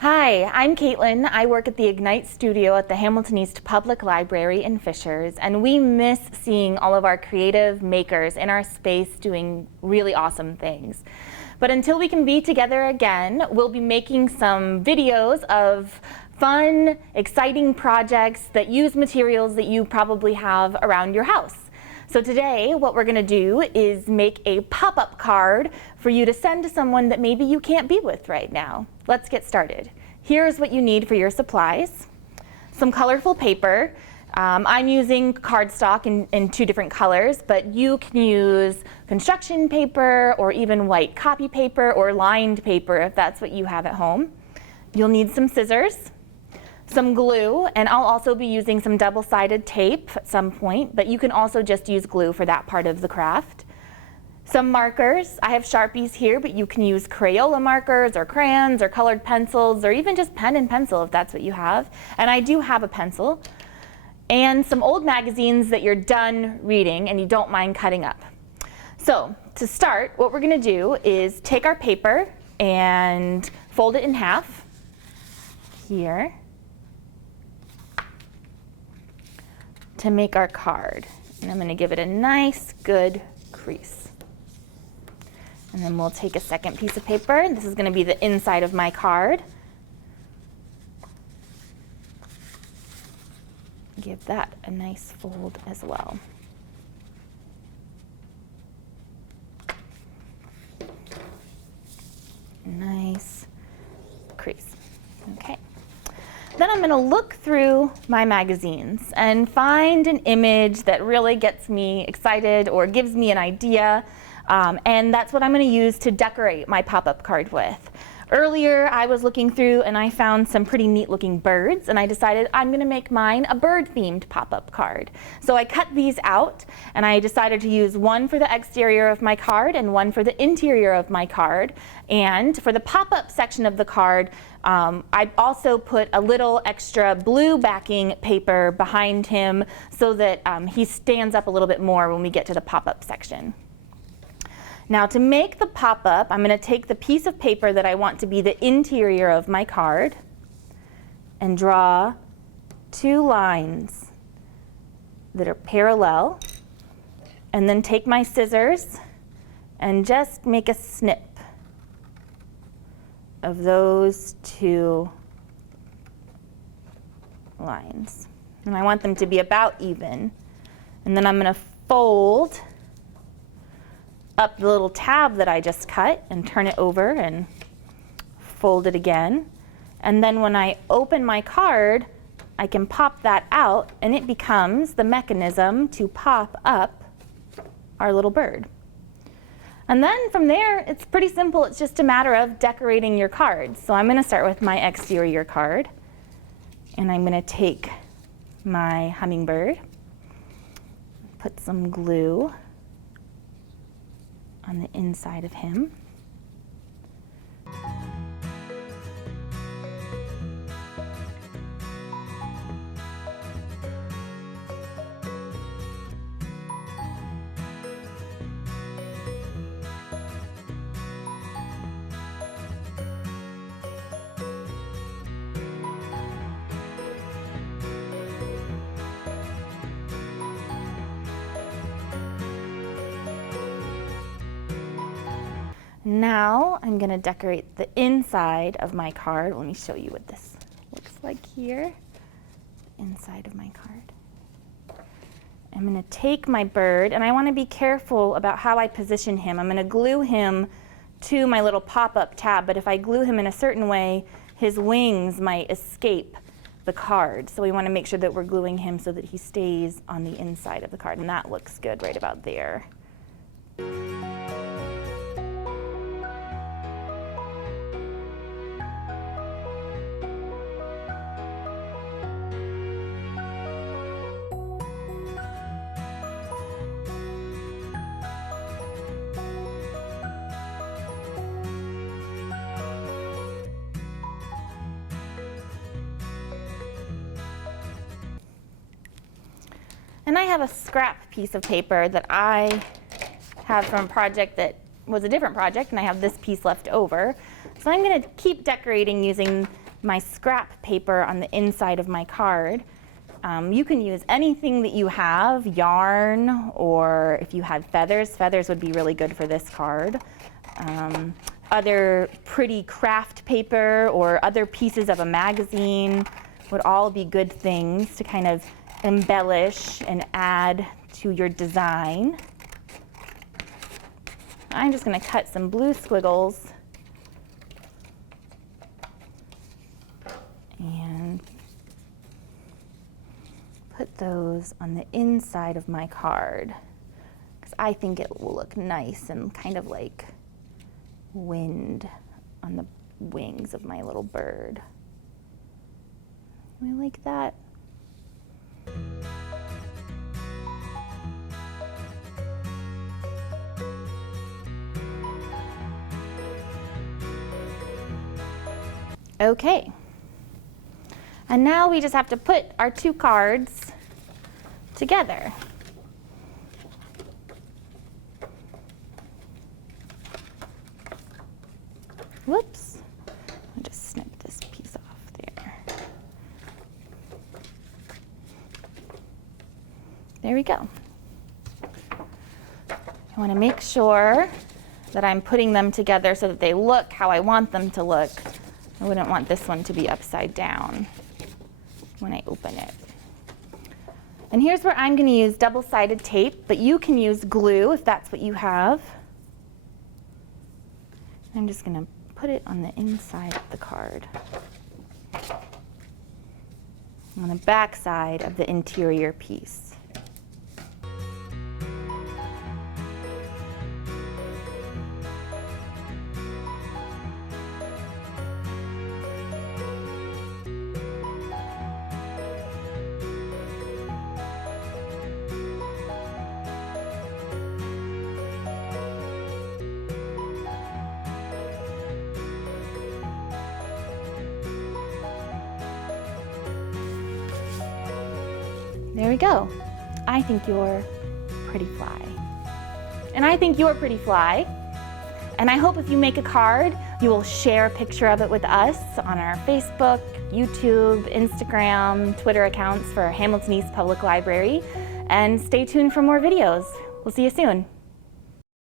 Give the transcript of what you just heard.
Hi, I'm Caitlin. I work at the Ignite studio at the Hamilton East Public Library in Fishers, and we miss seeing all of our creative makers in our space doing really awesome things. But until we can be together again, we'll be making some videos of fun, exciting projects that use materials that you probably have around your house. So today, what we're gonna do is make a pop-up card for you to send to someone that maybe you can't be with right now. Let's get started. Here's what you need for your supplies. Some colorful paper. I'm using cardstock in two different colors, but you can use construction paper or even white copy paper or lined paper if that's what you have at home. You'll need some scissors, some glue, and I'll also be using some double-sided tape at some point, but you can also just use glue for that part of the craft. Some markers. I have Sharpies here, but you can use Crayola markers or crayons or colored pencils or even just pen and pencil if that's what you have. And I do have a pencil. And some old magazines that you're done reading and you don't mind cutting up. So to start, what we're going to do is take our paper and fold it in half here to make our card. And I'm going to give it a nice, good crease. And then we'll take a second piece of paper. This is going to be the inside of my card. Give that a nice fold as well. Nice crease. Okay. Then I'm going to look through my magazines and find an image that really gets me excited or gives me an idea, and that's what I'm going to use to decorate my pop-up card with. Earlier I was looking through and I found some pretty neat looking birds, and I decided I'm going to make mine a bird-themed pop-up card. So I cut these out and I decided to use one for the exterior of my card and one for the interior of my card. And for the pop-up section of the card, I also put a little extra blue backing paper behind him so that he stands up a little bit more when we get to the pop-up section. Now to make the pop-up, I'm going to take the piece of paper that I want to be the interior of my card and draw two lines that are parallel, and then take my scissors and just make a snip of those two lines. And I want them to be about even. And then I'm going to fold up the little tab that I just cut and turn it over and fold it again. And then when I open my card, I can pop that out and it becomes the mechanism to pop up our little bird. And then from there, it's pretty simple. It's just a matter of decorating your card. So I'm going to start with my exterior card, and I'm going to take my hummingbird, put some glue on the inside of him. Now I'm going to decorate the inside of my card. Let me show you what this looks like here. Inside of my card. I'm going to take my bird, and I want to be careful about how I position him. I'm going to glue him to my little pop-up tab, but if I glue him in a certain way, his wings might escape the card. So we want to make sure that we're gluing him so that he stays on the inside of the card, and that looks good right about there. And I have a scrap piece of paper that I have from a project that was a different project, and I have this piece left over. So I'm going to keep decorating using my scrap paper on the inside of my card. You can use anything that you have, yarn, or if you had feathers, feathers would be really good for this card. Other pretty craft paper or other pieces of a magazine would all be good things to kind of embellish and add to your design. I'm just going to cut some blue squiggles and put those on the inside of my card because I think it will look nice and kind of like wind on the wings of my little bird. I like that. Okay. And now we just have to put our two cards together. Whoops. I'll just snip this piece off there. There we go. I want to make sure that I'm putting them together so that they look how I want them to look. I wouldn't want this one to be upside down when I open it. And here's where I'm going to use double-sided tape, but you can use glue if that's what you have. I'm just going to put it on the inside of the card, on the back side of the interior piece. There we go. I think you're pretty fly. And I think you're pretty fly. And I hope if you make a card, you will share a picture of it with us on our Facebook, YouTube, Instagram, Twitter accounts for Hamilton East Public Library. And stay tuned for more videos. We'll see you soon.